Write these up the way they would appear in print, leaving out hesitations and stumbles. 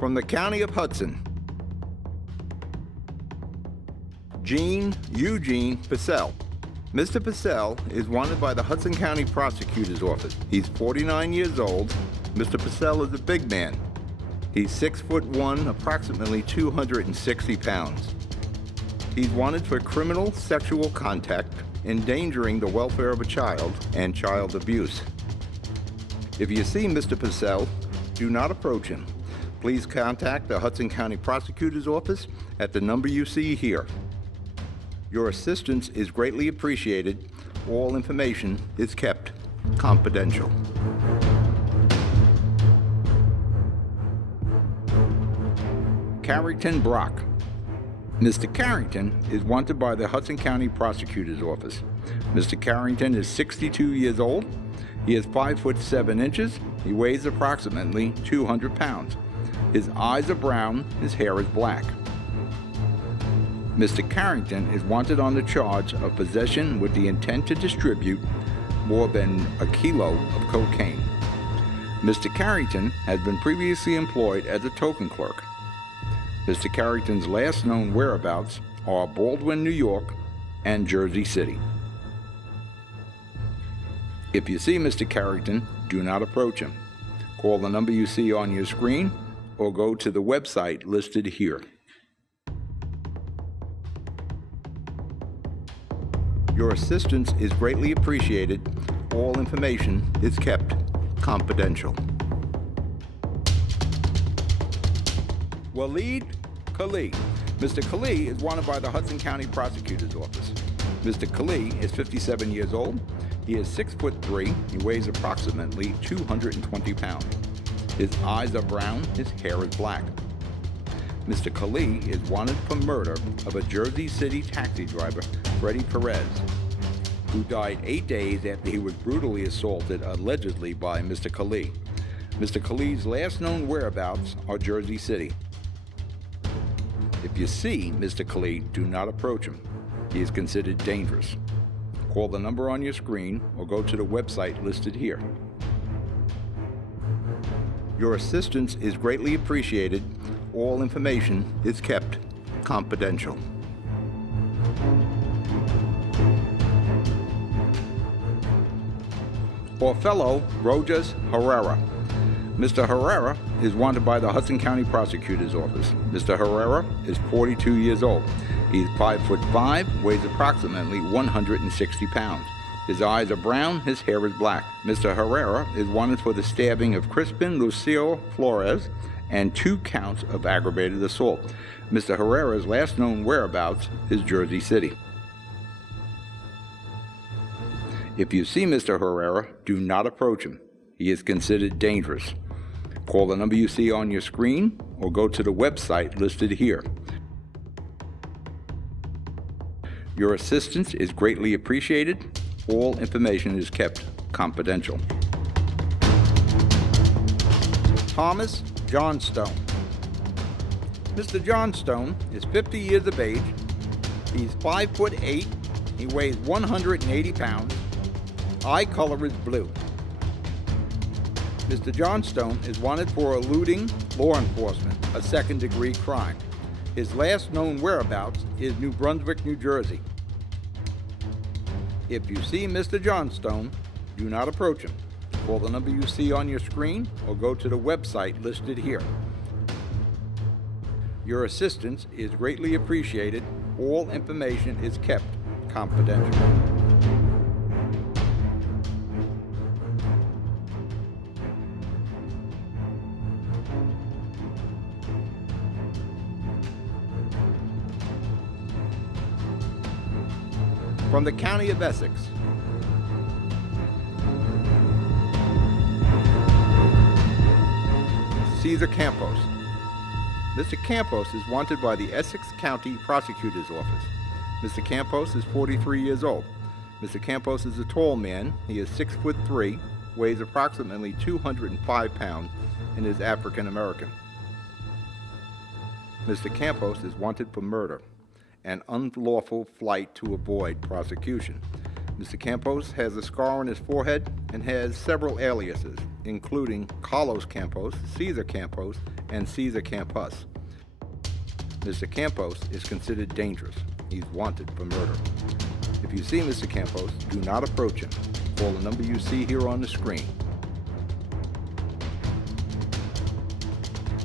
From the County of Hudson, Eugene Purcell. Mr. Purcell is wanted by the Hudson County Prosecutor's Office. He's 49 years old. Mr. Purcell is a big man. He's 6'1", approximately 260 pounds. He's wanted for criminal sexual contact, endangering the welfare of a child, and child abuse. If you see Mr. Purcell, do not approach him. Please contact the Hudson County Prosecutor's Office at the number you see here. Your assistance is greatly appreciated. All information is kept confidential. Carrington Brock. Mr. Carrington is wanted by the Hudson County Prosecutor's Office. Mr. Carrington is 62 years old. He is 5'7". He weighs approximately 200 pounds. His eyes are brown. His hair is black. Mr. Carrington is wanted on the charge of possession with the intent to distribute more than a kilo of cocaine. Mr. Carrington has been previously employed as a token clerk. Mr. Carrington's last known whereabouts are Baldwin, New York, and Jersey City. If you see Mr. Carrington, do not approach him. Call the number you see on your screen or go to the website listed here. Your assistance is greatly appreciated. All information is kept confidential. Waleed Khalid. Mr. Khalid is wanted by the Hudson County Prosecutor's Office. Mr. Khalid is 57 years old. He is 6'3". He weighs approximately 220 pounds. His eyes are brown. His hair is black. Mr. Khalid is wanted for murder of a Jersey City taxi driver, Freddie Perez, who died 8 days after he was brutally assaulted, allegedly by Mr. Khalid. Mr. Khalid's last known whereabouts are Jersey City. If you see Mr. Khalid, do not approach him. He is considered dangerous. Call the number on your screen or go to the website listed here. Your assistance is greatly appreciated. All information is kept confidential. Orfelo Rojas Herrera. Mr. Herrera is wanted by the Hudson County Prosecutor's Office. Mr. Herrera is 42 years old. He's 5'5", weighs approximately 160 pounds. His eyes are brown, his hair is black. Mr. Herrera is wanted for the stabbing of Crispin Lucio Flores and 2 counts of aggravated assault. Mr. Herrera's last known whereabouts is Jersey City. If you see Mr. Herrera, do not approach him. He is considered dangerous. Call the number you see on your screen or go to the website listed here. Your assistance is greatly appreciated. All information is kept confidential. Thomas Johnstone. Mr. Johnstone is 50 years of age. He's 5'8". He weighs 180 pounds. Eye color is blue. Mr. Johnstone is wanted for eluding law enforcement, a second-degree crime. His last known whereabouts is New Brunswick, New Jersey. If you see Mr. Johnstone, do not approach him. Call the number you see on your screen or go to the website listed here. Your assistance is greatly appreciated. All information is kept confidential. From the County of Essex, Cesar Campos. Mr. Campos is wanted by the Essex County Prosecutor's Office. Mr. Campos is 43 years old. Mr. Campos is a tall man. He is 6'3", weighs approximately 205 pounds, and is African American. Mr. Campos is wanted for murder and unlawful flight to avoid prosecution. Mr. Campos has a scar on his forehead and has several aliases, including Carlos Campos, Cesar Campos, and Cesar Campos. Mr. Campos is considered dangerous. He's wanted for murder. If you see Mr. Campos, do not approach him. Call the number you see here on the screen.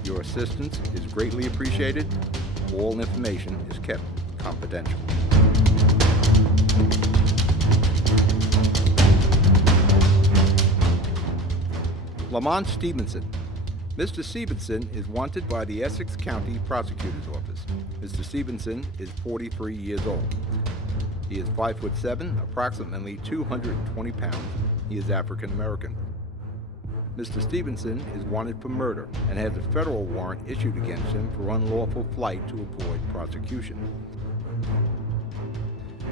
Your assistance is greatly appreciated. All information is kept confidential. Lamont Stevenson. Mr. Stevenson is wanted by the Essex County Prosecutor's Office. Mr. Stevenson is 43 years old. He is 5'7", approximately 220 pounds. He is African American. Mr. Stevenson is wanted for murder and has a federal warrant issued against him for unlawful flight to avoid prosecution.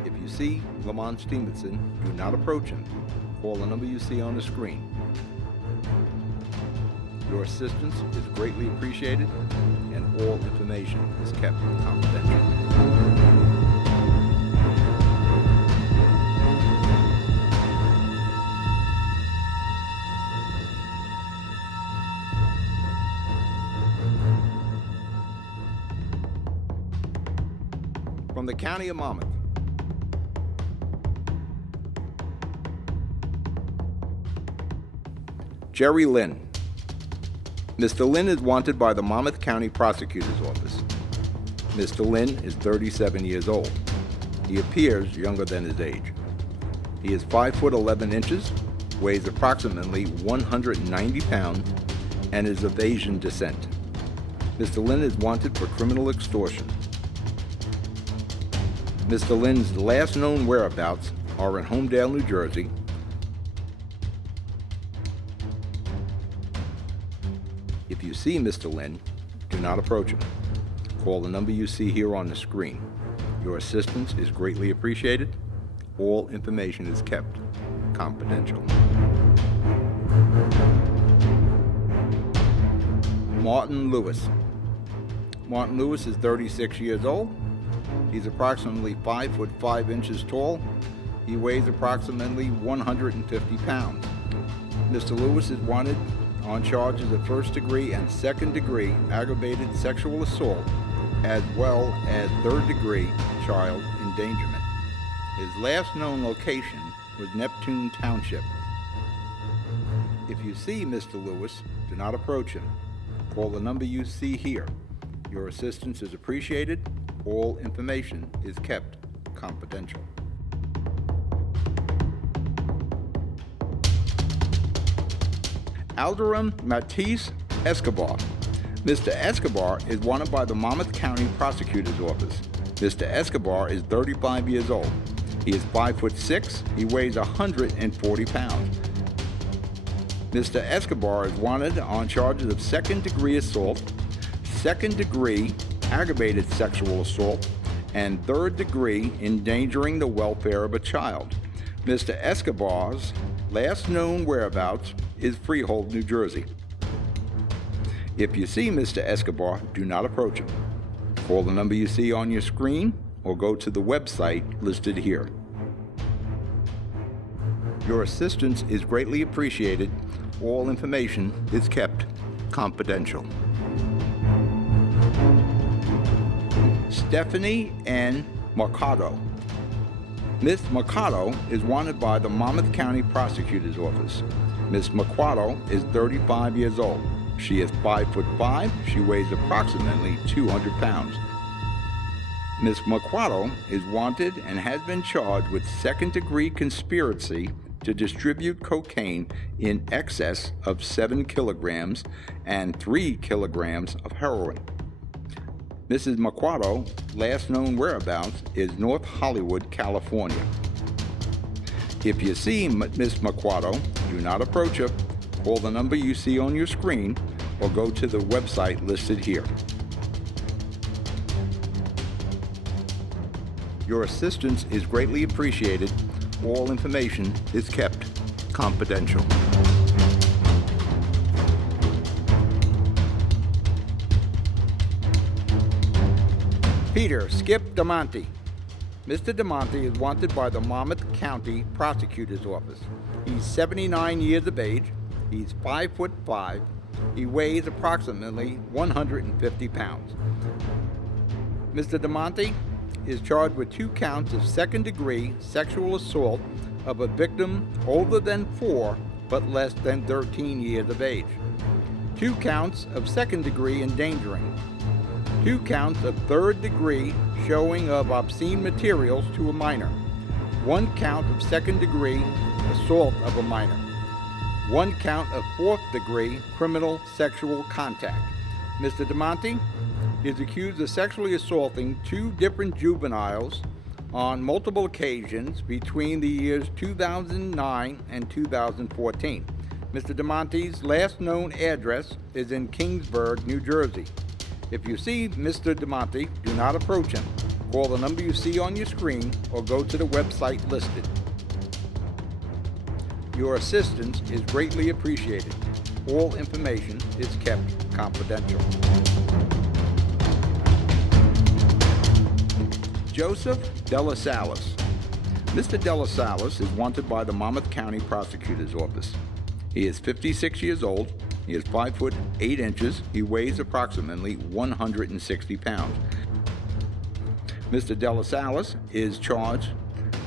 If you see Lamont Stevenson, do not approach him. Call the number you see on the screen. Your assistance is greatly appreciated, and all information is kept confidential. From the County of Monmouth. Jerry Lynn. Mr. Lynn is wanted by the Monmouth County Prosecutor's Office. Mr. Lynn is 37 years old. He appears younger than his age. He is 5'11" weighs approximately 190 pounds, and is of Asian descent. Mr. Lynn is wanted for criminal extortion. Mr. Lynn's last known whereabouts are in Homedale, New Jersey. If you see Mr. Lynn, do not approach him. Call the number you see here on the screen. Your assistance is greatly appreciated. All information is kept confidential. Martin Lewis. Martin Lewis is 36 years old. He's approximately 5'5" tall. He weighs approximately 150 pounds. Mr. Lewis is wanted on charges of first-degree and second-degree aggravated sexual assault, as well as third-degree child endangerment. His last known location was Neptune Township. If you see Mr. Lewis, do not approach him. Call the number you see here. Your assistance is appreciated. All information is kept confidential. Alderam Matisse Escobar. Mr. Escobar is wanted by the Monmouth County Prosecutor's Office. Mr. Escobar is 35 years old. He is 5'6". He weighs 140 pounds. Mr. Escobar is wanted on charges of second-degree assault, second-degree aggravated sexual assault, and third-degree endangering the welfare of a child. Mr. Escobar's last known whereabouts is Freehold, New Jersey. If you see Mr. Escobar, do not approach him. Call the number you see on your screen or go to the website listed here. Your assistance is greatly appreciated. All information is kept confidential. Stephanie N. Mercado. Miss Mercado is wanted by the Monmouth County Prosecutor's Office. Miss Mercado is 35 years old. She is 5'5". She weighs approximately 200 pounds. Miss Mercado is wanted and has been charged with second-degree conspiracy to distribute cocaine in excess of 7 kilograms and 3 kilograms of heroin. Mrs. Mercado, last known whereabouts is North Hollywood, California. If you see Miss Mercado, do not approach her. Call the number you see on your screen or go to the website listed here. Your assistance is greatly appreciated. All information is kept confidential. Peter Skip Damonte. Mr. DeMonte is wanted by the Monmouth County Prosecutor's Office. He's 79 years of age. He's 5'5". He weighs approximately 150 pounds. Mr. DeMonte is charged with 2 counts of second-degree sexual assault of a victim older than 4 but less than 13 years of age, 2 counts of second-degree endangering, 2 counts of third-degree showing of obscene materials to a minor, 1 count of second-degree assault of a minor, 1 count of fourth-degree criminal sexual contact. Mr. DeMonte is accused of sexually assaulting 2 different juveniles on multiple occasions between the years 2009 and 2014. Mr. DeMonte's last known address is in Kingsburg, New Jersey. If you see Mr. DeMonte, do not approach him. Call the number you see on your screen or go to the website listed. Your assistance is greatly appreciated. All information is kept confidential. Joseph Della Salas. Mr. Della Salas is wanted by the Monmouth County Prosecutor's Office. He is 56 years old. He is 5'8". He weighs approximately 160 pounds. Mr. Della Salas is charged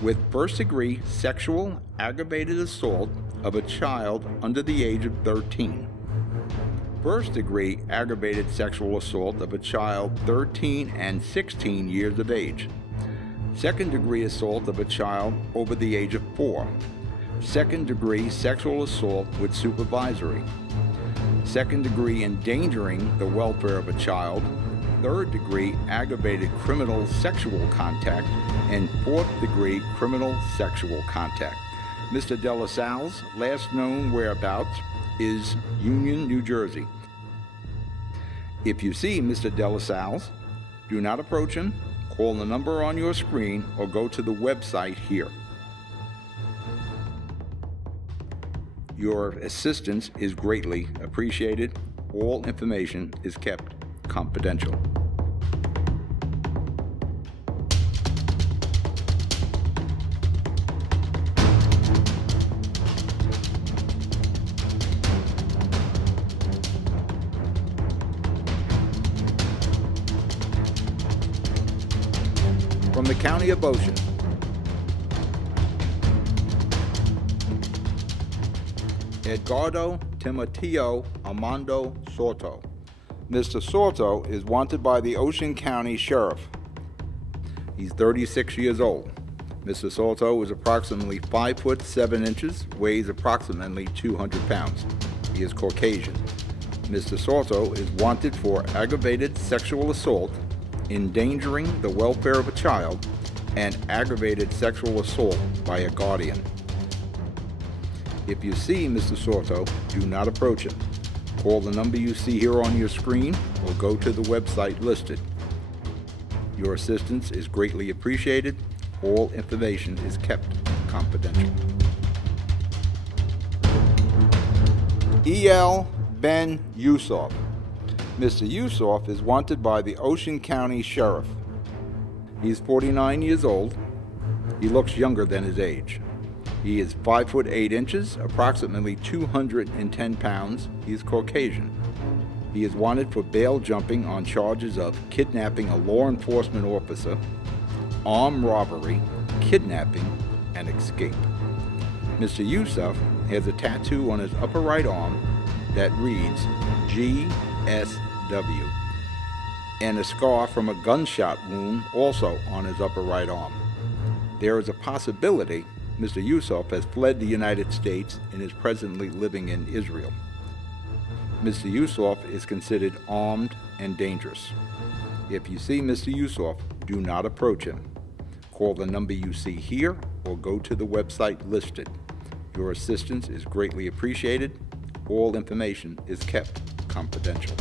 with first-degree sexual aggravated assault of a child under the age of 13. First-degree aggravated sexual assault of a child 13 and 16 years of age. Second-degree assault of a child over the age of 4. Second-degree sexual assault with supervisory. Second-degree endangering the welfare of a child. Third-degree aggravated criminal sexual contact. And fourth-degree criminal sexual contact. Mr. Della Salas' last known whereabouts is Union, New Jersey. If you see Mr. Della Salas, do not approach him, call the number on your screen, or go to the website here. Your assistance is greatly appreciated. All information is kept confidential. From the County of Ocean, Edgardo Timoteo Armando Soto. Mr. Soto is wanted by the Ocean County Sheriff. He's 36 years old. Mr. Soto is approximately 5'7", weighs approximately 200 pounds. He is Caucasian. Mr. Soto is wanted for aggravated sexual assault, endangering the welfare of a child, and aggravated sexual assault by a guardian. If you see Mr. Soto, do not approach him. Call the number you see here on your screen or go to the website listed. Your assistance is greatly appreciated. All information is kept confidential. E.L. Ben Yusuf. Mr. Yusuf is wanted by the Ocean County Sheriff. He's 49 years old. He looks younger than his age. He is 5'8", approximately 210 pounds. He is Caucasian. He is wanted for bail jumping on charges of kidnapping a law enforcement officer, armed robbery, kidnapping, and escape. Mr. Yusuf has a tattoo on his upper right arm that reads GSW, and a scar from a gunshot wound also on his upper right arm. There is a possibility Mr. Yusuf has fled the United States and is presently living in Israel. Mr. Yusuf is considered armed and dangerous. If you see Mr. Yusuf, do not approach him. Call the number you see here or go to the website listed. Your assistance is greatly appreciated. All information is kept confidential.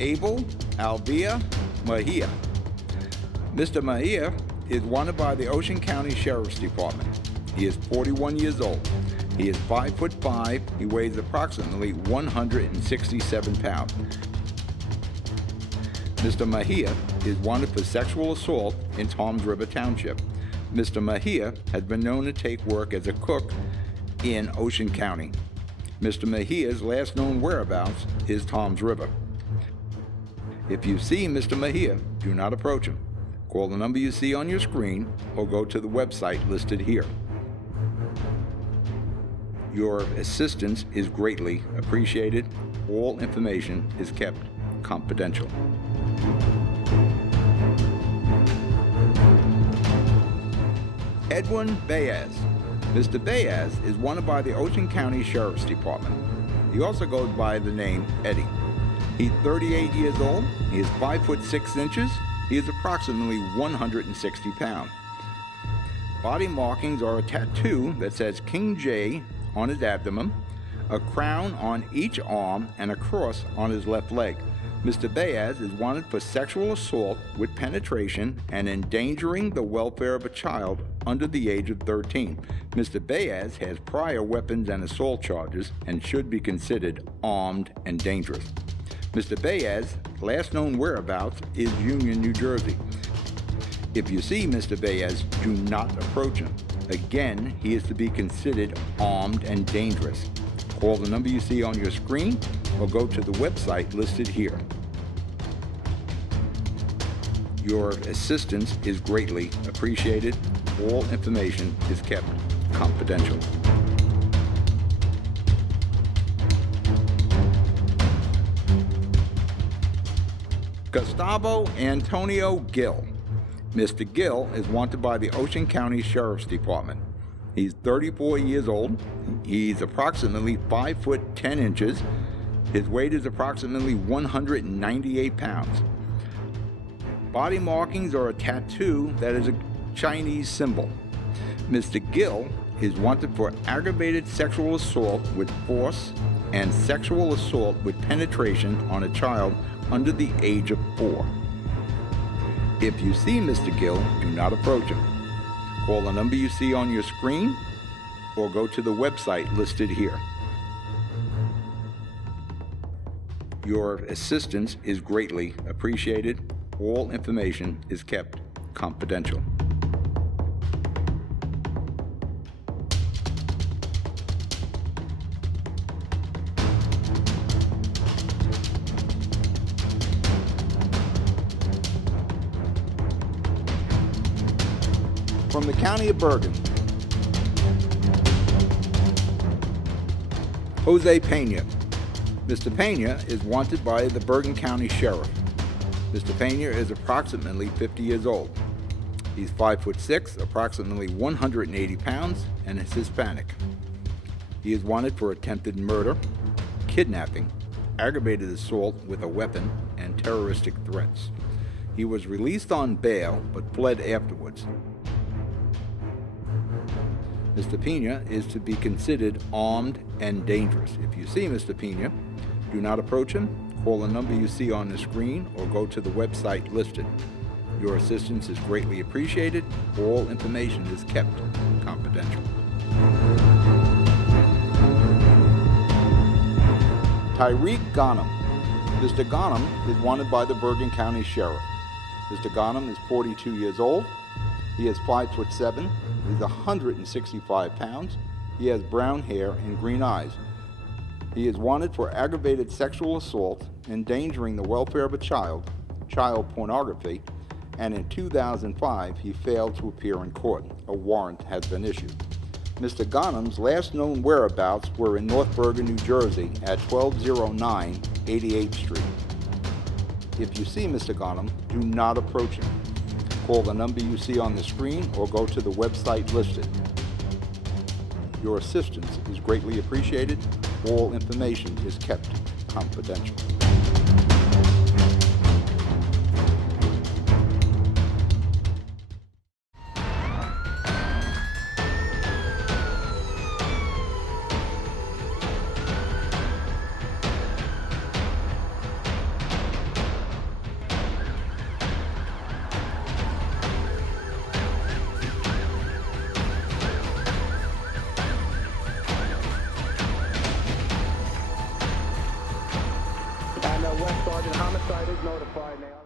Abel Albia Mahia. Mr. Mahia is wanted by the Ocean County Sheriff's Department. He is 41 years old. He is 5'5". He weighs approximately 167 pounds. Mr. Mejia is wanted for sexual assault in Toms River Township. Mr. Mejia has been known to take work as a cook in Ocean County. Mr. Mejia's last known whereabouts is Toms River. If you see Mr. Mejia, do not approach him. Call the number you see on your screen or go to the website listed here. Your assistance is greatly appreciated. All information is kept confidential. Edwin Baez. Mr. Baez is wanted by the Ocean County Sheriff's Department. He also goes by the name Eddie. He's 38 years old. He is 5 foot 6 inches. He is approximately 160 pounds. Body markings are a tattoo that says King J on his abdomen, a crown on each arm, and a cross on his left leg. Mr. Baez is wanted for sexual assault with penetration and endangering the welfare of a child under the age of 13. Mr. Baez has prior weapons and assault charges and should be considered armed and dangerous. Mr. Baez's last known whereabouts is Union, New Jersey. If you see Mr. Baez, do not approach him. Again, he is to be considered armed and dangerous. Call the number you see on your screen or go to the website listed here. Your assistance is greatly appreciated. All information is kept confidential. Gustavo Antonio Gill. Mr. Gill is wanted by the Ocean County Sheriff's Department. He's 34 years old. He's approximately 5 foot 10 inches. His weight is approximately 198 pounds. Body markings are a tattoo that is a Chinese symbol. Mr. Gill is wanted for aggravated sexual assault with force and sexual assault with penetration on a child under the age of 4. If you see Mr. Gill, do not approach him. Call the number you see on your screen or go to the website listed here. Your assistance is greatly appreciated. All information is kept confidential. From the County of Bergen, Jose Pena. Mr. Pena is wanted by the Bergen County Sheriff. Mr. Pena is approximately 50 years old. He's 5 foot 6, approximately 180 pounds, and is Hispanic. He is wanted for attempted murder, kidnapping, aggravated assault with a weapon, and terroristic threats. He was released on bail but fled afterwards. Mr. Pena is to be considered armed and dangerous. If you see Mr. Pena, do not approach him. Call the number you see on the screen or go to the website listed. Your assistance is greatly appreciated. All information is kept confidential. Tyreek Ghanem. Mr. Ghanem is wanted by the Bergen County Sheriff. Mr. Ghanem is 42 years old. He is 5 foot 7. He's 165 pounds. He has brown hair and green eyes. He is wanted for aggravated sexual assault, endangering the welfare of a child, child pornography, and in 2005 he failed to appear in court. A warrant has been issued. Mr. Ghanem's last known whereabouts were in North Bergen, New Jersey at 1209 88th Street. If you see Mr. Ghanem, do not approach him. Call the number you see on the screen or go to the website listed. Your assistance is greatly appreciated. All information is kept confidential. West Sergeant Homicide is notified now.